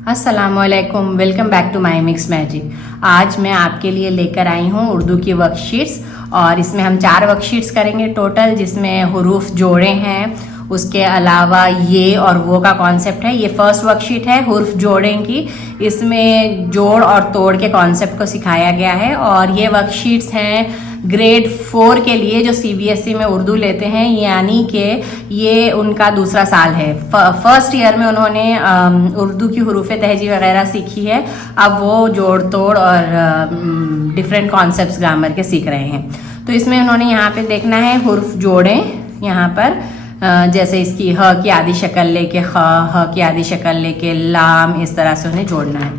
अस्सलामुअलैकुम, welcome back to my Mix Magic. आज मैं आपके लिए लेकर आई हूँ उर्दू की वर्कशीट्स और इसमें हम 4 वर्कशीट्स करेंगे टोटल, जिसमें हुरूफ जोड़े हैं। उसके अलावा ये और वो का कॉन्सेप्ट है। ये फर्स्ट वर्कशीट है हुरूफ जोड़े की। इसमें जोड़ और तोड़ के कॉन्सेप्ट को सिखाया गया है और ये वर्कशीट्स हैं ग्रेड 4 के लिए जो CBSE में उर्दू लेते हैं, यानी कि ये उनका दूसरा साल है। फर्स्ट ईयर में उन्होंने उर्दू की हुरूफ तहजी वगैरह सीखी है, अब वो जोड़ तोड़ और डिफरेंट कॉन्सेप्ट्स ग्रामर के सीख रहे हैं। तो इसमें उन्होंने यहाँ पे देखना है हुरूफ जोड़े, यहाँ पर जैसे इसकी ह की आधी शक्ल लेके ह की आधी शक्ल लेके लाम, इस तरह से उन्हें जोड़ना है।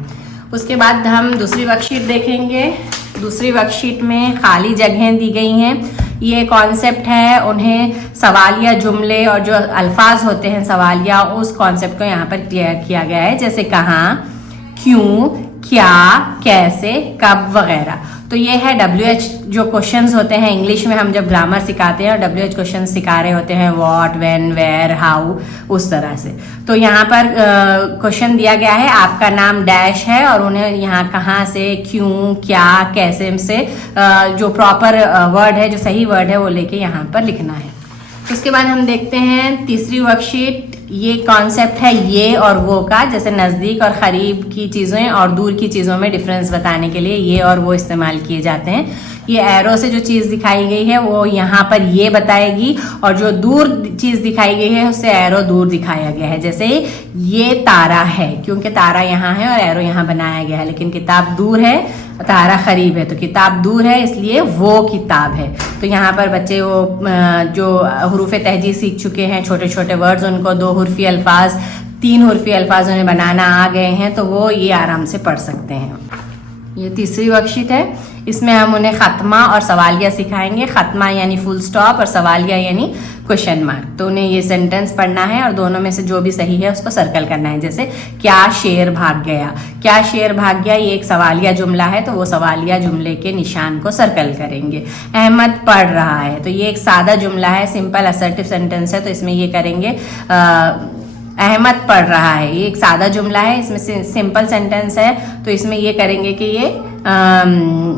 उसके बाद हम दूसरी वर्कशीट देखेंगे। दूसरी वर्कशीट में खाली जगहें दी गई हैं। ये कॉन्सेप्ट है, उन्हें सवालिया जुमले और जो अल्फाज होते हैं सवालिया, उस कॉन्सेप्ट को यहाँ पर क्लियर किया गया है, जैसे कहाँ, क्यों, क्या, कैसे, कब वगैरह। तो ये है WH जो क्वेश्चंस होते हैं इंग्लिश में हम जब ग्रामर सिखाते हैं और WH क्वेश्चन सिखा रहे होते हैं, व्हाट, व्हेन, वेयर, हाउ, उस तरह से। तो यहाँ पर क्वेश्चन दिया गया है, आपका नाम डैश है और उन्हें यहाँ कहाँ से, क्यों, क्या, कैसे से जो प्रॉपर वर्ड है, जो सही वर्ड है, वो लेके यहाँ पर लिखना है। उसके बाद हम देखते हैं तीसरी वर्कशीट। ये कॉन्सेप्ट है ये और वो का, जैसे नज़दीक और करीब की चीज़ें और दूर की चीज़ों में डिफरेंस बताने के लिए ये और वो इस्तेमाल किए जाते हैं। ये एरो से जो चीज़ दिखाई गई है वो यहाँ पर ये बताएगी और जो दूर चीज़ दिखाई गई है उससे एरो दूर दिखाया गया है। जैसे ये तारा है, क्योंकि तारा यहाँ है और एरो यहाँ बनाया गया है, लेकिन किताब दूर है, तारा करीब है, तो किताब दूर है इसलिए वो किताब है। तो यहाँ पर बच्चे वो जो हुरूफ तहजी सीख चुके हैं, छोटे छोटे वर्ड्स, उनको 2 हुर्फी अल्फाज, 3 हुर्फी अल्फाज उन्हें बनाना आ गए हैं, तो वो ये आराम से पढ़ सकते हैं। ये तीसरी वर्कशीट है। इसमें हम उन्हें खत्मा और सवालिया सिखाएंगे। खत्मा यानी फुल स्टॉप और सवालिया यानी क्वेश्चन मार्क। तो उन्हें ये सेंटेंस पढ़ना है और दोनों में से जो भी सही है उसको सर्कल करना है। जैसे क्या शेर भाग गया, क्या शेर भाग गया, ये एक सवालिया जुमला है, तो वो सवालिया जुमले के निशान को सर्कल करेंगे। अहमद पढ़ रहा है, तो ये एक सादा जुमला है, सिंपल असर्टिव सेंटेंस है, तो इसमें ये करेंगे अहमद पढ़ रहा है। ये एक सादा जुमला है, इसमें सिंपल सेंटेंस है, तो इसमें ये करेंगे कि ये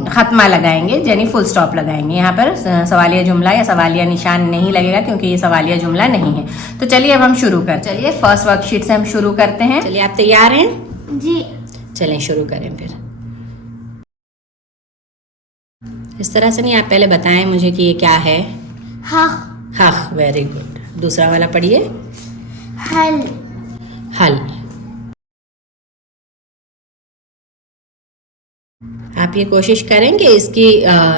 खत्मा लगाएंगे, यानी फुल स्टॉप लगाएंगे। यहाँ पर सवालिया जुमला या सवालिया निशान नहीं लगेगा क्योंकि ये सवालिया जुमला नहीं है। तो चलिए अब हम शुरू कर, चलिए फर्स्ट वर्कशीट से हम शुरू करते हैं। चलिए आप तैयार हैं? जी। चलें शुरू करें फिर। इस तरह से नहीं, आप पहले बताएं मुझे कि ये क्या है। हक। Very good. दूसरा वाला पढ़िए। हल। हल। आप ये कोशिश करें कि इसकी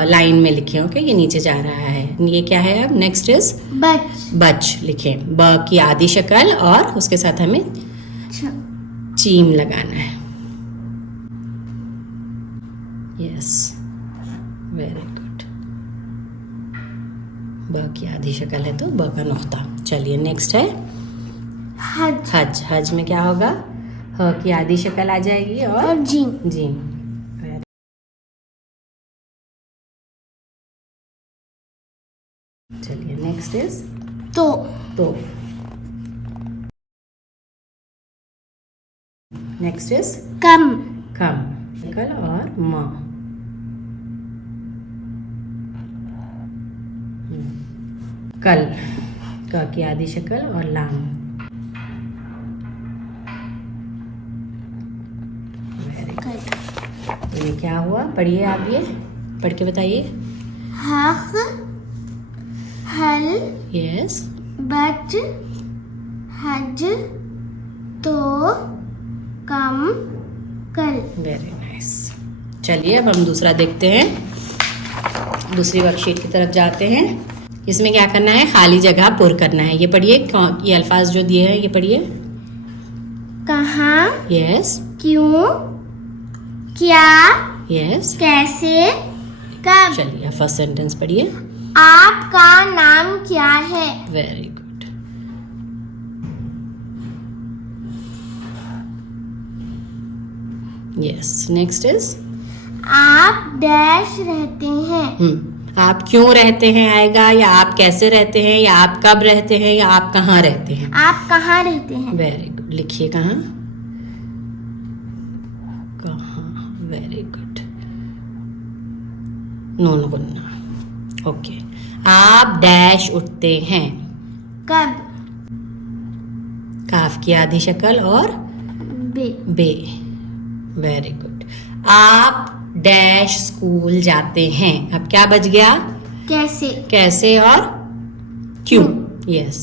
लाइन में लिखें, ओके? ये नीचे जा रहा है। ये क्या है अब? नेक्स्ट इज बच। बच लिखें। ब की आधी शक्ल और उसके साथ हमें चीम लगाना है। Yes, very good. ब की आधी शक्ल है तो ब का नुक्ता। चलिए नेक्स्ट है हज। हज। हज में क्या होगा? ह की आधी शक्ल आ जाएगी और जीम। जीम। चलिए नेक्स्ट इज तो। नेक्स्ट इज कम। कम। कल और म। कल। क की आधी शक्ल और लाम। ये क्या हुआ? पढ़िए आप, ये पढ़ के बताइए। हक। हल। यस। बच। हज। तो। कम। कल। Very nice. चलिए अब हम दूसरा देखते हैं। दूसरी वर्कशीट की तरफ जाते हैं। इसमें क्या करना है? खाली जगह पुर करना है। ये पढ़िए, ये अल्फाज जो दिए हैं ये पढ़िए। कहाँ। यस। क्यों। क्या। यस। कैसे। कब। चलिए फर्स्ट सेंटेंस पढ़िए। आपका नाम क्या है? Very good. Yes, next is आप डैश रहते हैं। आप क्यों रहते हैं आएगा, या आप कैसे रहते हैं, या आप कब रहते हैं, या आप कहाँ रहते हैं। आप कहाँ रहते हैं? Very good. लिखिए कहाँ। नून गुन्ना। ओके, आप डैश उठते हैं। कब। काफ की आधी शक्ल और बे। बे। Very good. आप डैश स्कूल जाते हैं। अब क्या बच गया? कैसे। कैसे और क्यों। यस।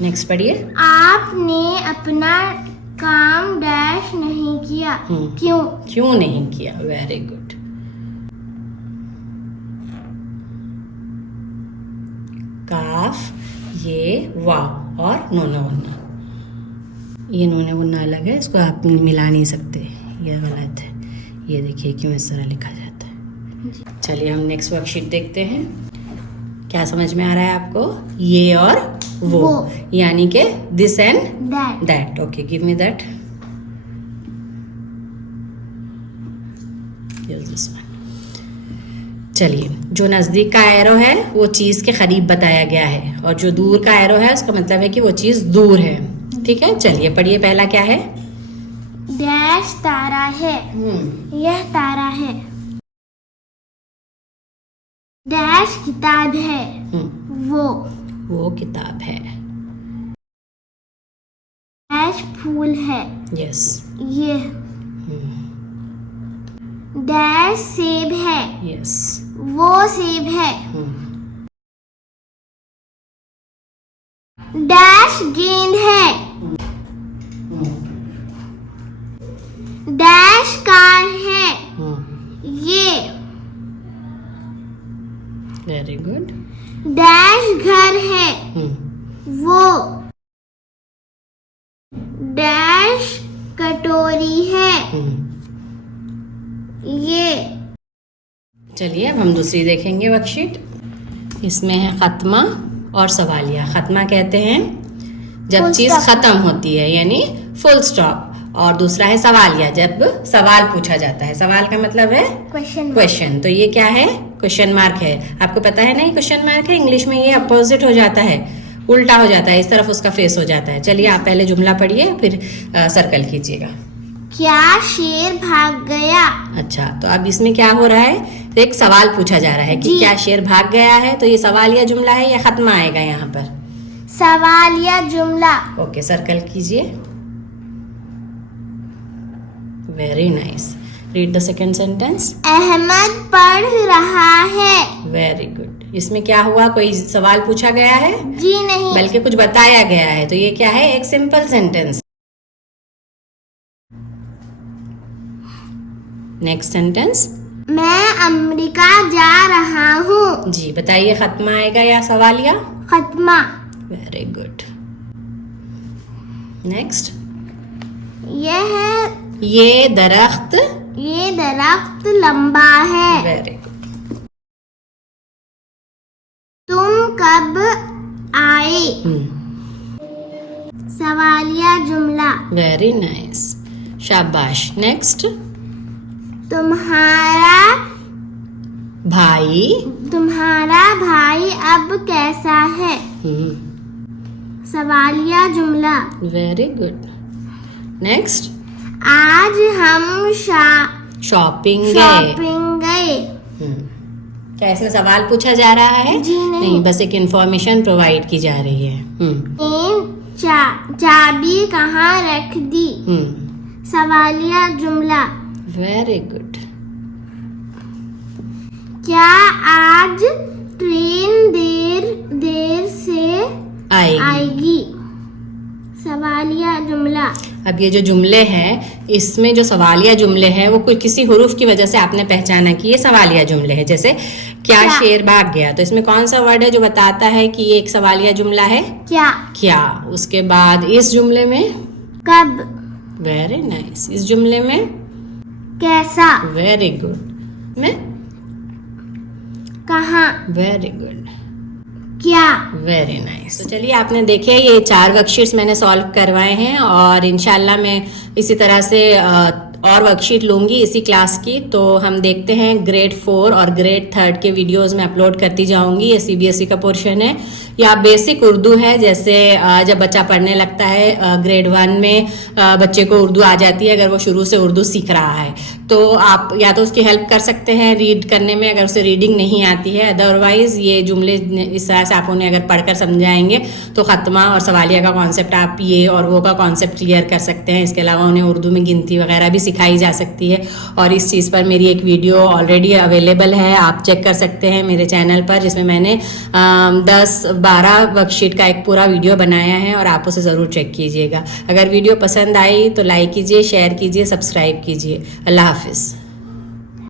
नेक्स्ट पढ़िए। आपने अपना काम डैश नहीं किया। क्यों। क्यों नहीं किया। Very good. काफ ये वाव और नूना वन्ना। ये नूना वन्ना अलग है, इसको आप मिला नहीं सकते, ये गलत है। ये देखिए क्यों इस तरह लिखा जाता है। चलिए हम नेक्स्ट वर्कशीट देखते हैं। क्या समझ में आ रहा है आपको? ये और वो। यानी कि this and that. Okay, give me that. चलिए, जो नजदीक का एरो है वो चीज के करीब बताया गया है और जो दूर का एरो है उसका मतलब है कि वो चीज दूर है। ठीक है, चलिए पढ़िए। पहला क्या है? डैश तारा है। यह तारा है। डैश किताब है। वो किताब है। डैश फूल है। यस। ये डैश सेब है। यस। वो सेब है। डैश गेंद है। डैश कार है। ये वेरी गुड। डैश घर है। वो डैश कटोरी है। ये। चलिए अब हम दूसरी देखेंगे वर्कशीट। इसमें है खत्मा और सवालिया। खत्मा कहते हैं जब चीज खत्म होती है, यानी फुल स्टॉप। और दूसरा है सवालिया, जब सवाल पूछा जाता है। सवाल का मतलब है क्वेश्चन। तो ये क्या है? क्वेश्चन मार्क है। आपको पता है ना ये क्वेश्चन मार्क है। इंग्लिश में ये अपोजिट हो जाता है, उल्टा हो जाता है, इस तरफ उसका फेस हो जाता है। चलिए आप पहले जुमला पढ़िए, फिर सर्कल कीजिएगा। क्या शेर भाग गया। अच्छा, तो अब इसमें क्या हो रहा है? तो एक सवाल पूछा जा रहा है कि क्या शेर भाग गया है। तो ये सवालिया जुमला है या खत्मा आएगा यहाँ पर? सवालिया जुमला। ओके, सर्कल कीजिए। Very nice. Read the second sentence. Ahmad पढ़ रहा है। Very good. इसमें क्या हुआ? कोई सवाल पूछा गया है? जी नहीं, बल्कि कुछ बताया गया है। तो ये क्या है? एक सिंपल सेंटेंस। Next sentence. मैं अमेरिका जा रहा हूँ। जी, बताइए खत्मा आएगा या सवालिया? खत्मा। Very good. नेक्स्ट। ये दरख्त लंबा है। Very good. तुम कब आए। सवालिया जुमला। वेरी नाइस, शाबाश। नेक्स्ट। तुम्हारा भाई अब कैसा है। सवालिया जुमला। Very good. नेक्स्ट। आज हम शॉपिंग गए। क्या इसमें सवाल पूछा जा रहा है? जी नहीं, बस एक इंफॉर्मेशन प्रोवाइड की जा रही है। चाबी कहाँ रख दी। सवालिया जुमला। Very good. क्या आज ट्रेन देर से आएगी। सवालिया जुमला। अब ये जो जुमले हैं, इसमें जो सवालिया जुमले हैं वो कोई किसी हुरूफ की वजह से आपने पहचाना कि ये सवालिया जुमले हैं। जैसे क्या शेर भाग गया, तो इसमें कौन सा वर्ड है जो बताता है कि ये एक सवालिया जुमला है? क्या। उसके बाद इस जुमले में कब। Very nice. इस जुमले में कैसा। Very good. में कहाँ। Very good. क्या। Very nice. तो चलिए, आपने देखे ये 4 वर्कशीट्स मैंने सॉल्व करवाए हैं और इंशाल्लाह मैं इसी तरह से और वर्कशीट लूंगी इसी क्लास की। तो हम देखते हैं ग्रेड 4 और ग्रेड 3 के वीडियोस में अपलोड करती जाऊंगी। ये CBSE का पोर्शन है, या बेसिक उर्दू है, जैसे जब बच्चा पढ़ने लगता है ग्रेड 1 में बच्चे को उर्दू आ जाती है, अगर वो शुरू से उर्दू सीख रहा है तो आप या तो उसकी हेल्प कर सकते हैं रीड करने में, अगर उसे रीडिंग नहीं आती है। अदरवाइज ये जुमले इस तरह से आप उन्हें अगर पढ़कर समझाएंगे तो खत्मा और सवालिया का कॉन्सेप्ट आप ये और वो का कॉन्सेप्ट क्लियर कर सकते हैं। इसके अलावा उन्हें उर्दू में गिनती वगैरह भी सिखाई जा सकती है, और इस चीज़ पर मेरी एक वीडियो ऑलरेडी अवेलेबल है, आप चेक कर सकते हैं मेरे चैनल पर, जिसमें मैंने 10-12 वर्कशीट का एक पूरा वीडियो बनाया है, और आप उसे ज़रूर चेक कीजिएगा। अगर वीडियो पसंद आई तो लाइक कीजिए, शेयर कीजिए, सब्सक्राइब कीजिए। अल्लाह हाफिज़।